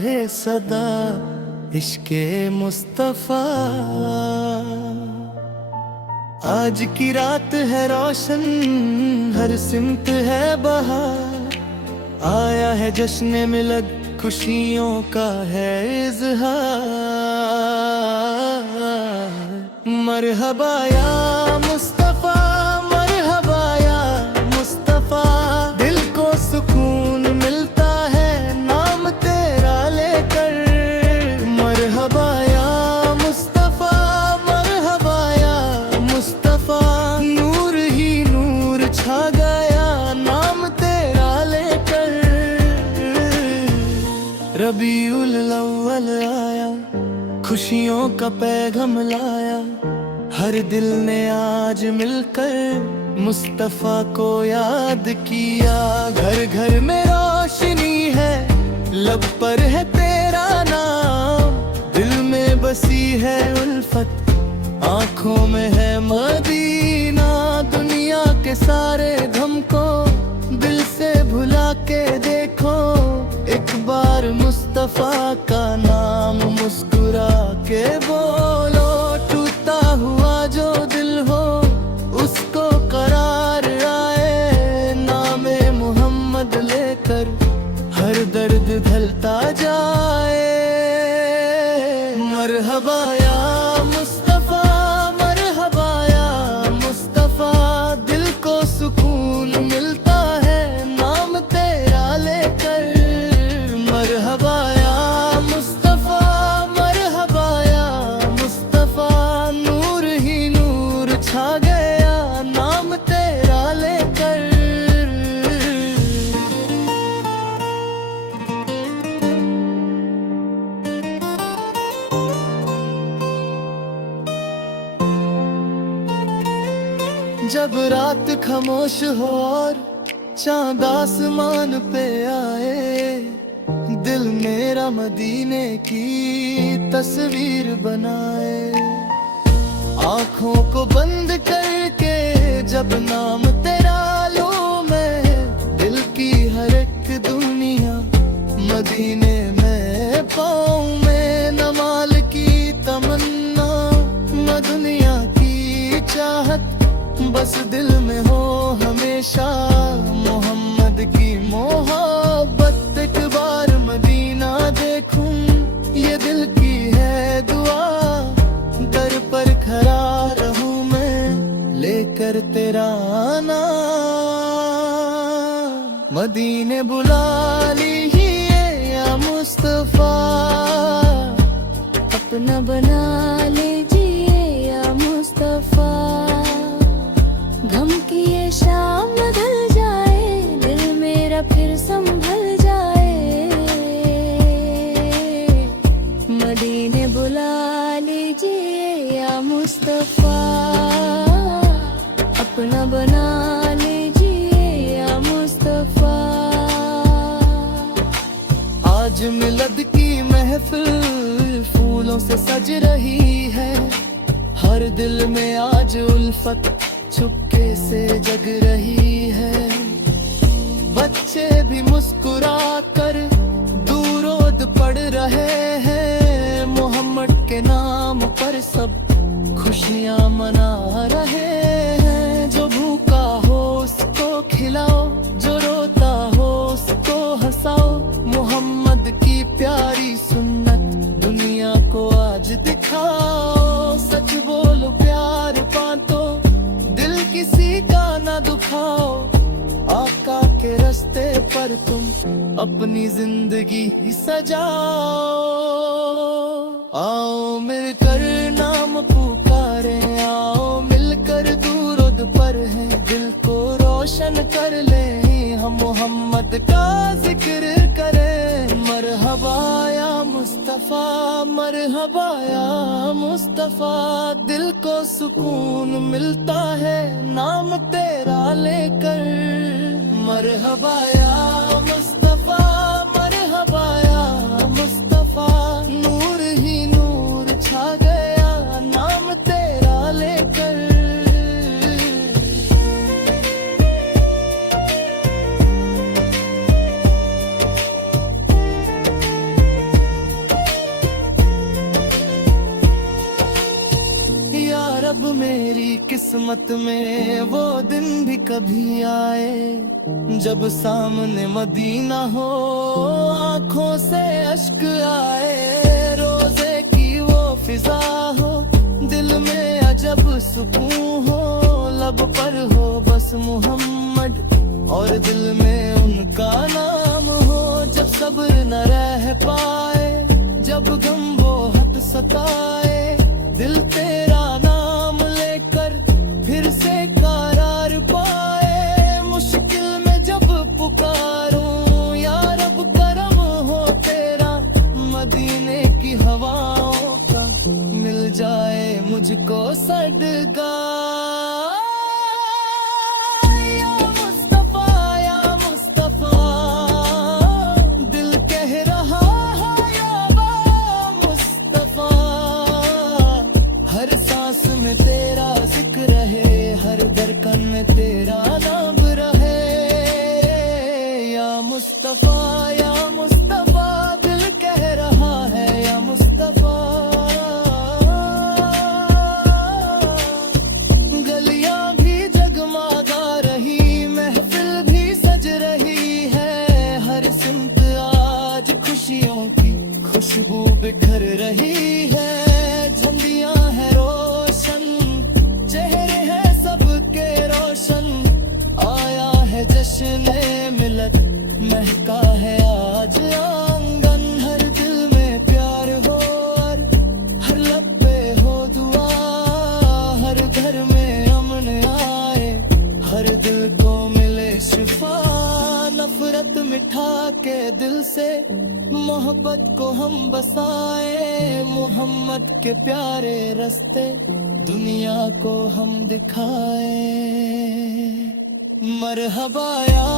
रहे सदा इश्के मुस्तफा। आज की रात है रोशन, हर सिमत है बहार, आया है जश्न मिलद, खुशियों का है इज़हार। मरहबा या मुस्तफा, मरहबा या मुस्तफा, दिल को सुकून मिलता है नाम तेरा लेकर। मरहबा या मुस्तफा, मरहबा या मुस्तफा, नूर ही नूर छा गया नाम तेरा लेकर। रबीउल अव्वल आया, खुशियों का पैगाम लाया, हर दिल ने आज मिलकर मुस्तफा को याद किया। घर घर में रोशनी है, लब पर है तेरा नाम, दिल में बसी है उल्फत, आँखों में है मदीना। दुनिया के सारे गम को दिल से भुला के देखो, एक बार मुस्तफा का नाम मुस्कुरा के बोलो। टूटा हुआ जो दिल हो उसको करार आए, नामे मोहम्मद लेकर हर दर्द ढलता जाए। मरहबा या मुस्तफा, मरहबा या मुस्तफा, दिल को सुकून मिलता है नाम तेरा लेकर। मरहबा या मुस्तफा, मरहबा या मुस्तफा, नूर ही नूर छा गया नाम तेरा लेकर। जब रात खामोश हो और चांद आसमान पे आए, दिल मेरा मदीने की तस्वीर बनाए। आँखों को बंद करके जब नाम तेरा लूं मैं, दिल की हर एक दुनिया मदीने में पाऊं मैं। न माल की तमन्ना, न दुनिया की चाहत, बस दिल में हो हमेशा मोहम्मद की मोहब्बत। एक बार मदीना देखूं ये दिल की है दुआ, दर पर खड़ा रहूं मैं लेकर तेरा नाम। मदीने बुला लीजिए या मुस्तफा, अपना बना लीजिए या मुस्तफा। गम की ये शाम बदल जाए, दिल मेरा फिर संभल जाए। मदीने बुला लीजिए या मुस्तफा, अपना बना लीजिए या मुस्तफा। आज मिलद की महफिल फूलों से सज रही है, हर दिल में आज उल्फत चुपके से जग रही है। बच्चे भी मुस्कुरा कर दूरोद पढ़ रहे हैं, मोहम्मद के नाम पर सब खुशियाँ मना रहे हैं। जो भूखा हो उसको खिलाओ, जो रोता हो उसको हंसाओ, मोहम्मद की प्यारी सुन्नत दुनिया को आज दिखाओ। सच बोलो प्यार बांटो, दिल किसी का ना दुखाओ, आका के रास्ते पर तुम अपनी जिंदगी सजाओ। आओ मिलकर नाम पुकारे, आओ मिलकर दूरोद पर है, दिल को रोशन कर ले हम मोहम्मद का जिक्र करें। मरहबा या मुस्तफा, मरहबा या मुस्तफा, दिल को सुकून मिलता है नाम तेरा लेकर। मरहबा या मुस्तफा, मरहबा या मुस्तफा, नूर ही नूर छा गया नाम तेरा लेकर। किस्मत में वो दिन भी कभी आए जब सामने मदीना हो, आंखों से अश्क आए। रोजे की वो फिजा हो, दिल में अजब सुकून हो, लब पर हो बस मोहम्मद और दिल में उनका नाम हो। जब सब्र न रह पाए, जब गम वो हद सताए, दिल तेरा नाम लेकर फिर से करार पाए। मुश्किल में जब पुकारूं या रब करम हो तेरा, मदीने की हवाओं का मिल जाए मुझको सदका। या मुस्तफा या मुस्तफा, दिल कह रहा है या मुस्तफा। हर सांस में तेरा जिक्र रहे, हर धड़कन में तेरा नाम रहे। या मुस्तफा या मुस्तफा, दिल कह रहा है या मुस्तफा। गलियां भी जगमगा रही, महफिल भी सज रही है। हर सिमत आज खुशियों की खुशबू बिखर रही है। झंडियां हैं रोशन, चेहरे हैं सबके रोशन। आया है जश्न मिलत, महका है आज आंगन। हर दिल में प्यार हो और हर लब पे हो दुआ। हर घर में अमन आए, हर दिल को मिले शिफा। नफरत मिठा के दिल से मोहब्बत को हम बसाए। मोहम्मद के प्यारे रास्ते दुनिया को हम दिखाए। मरहबा या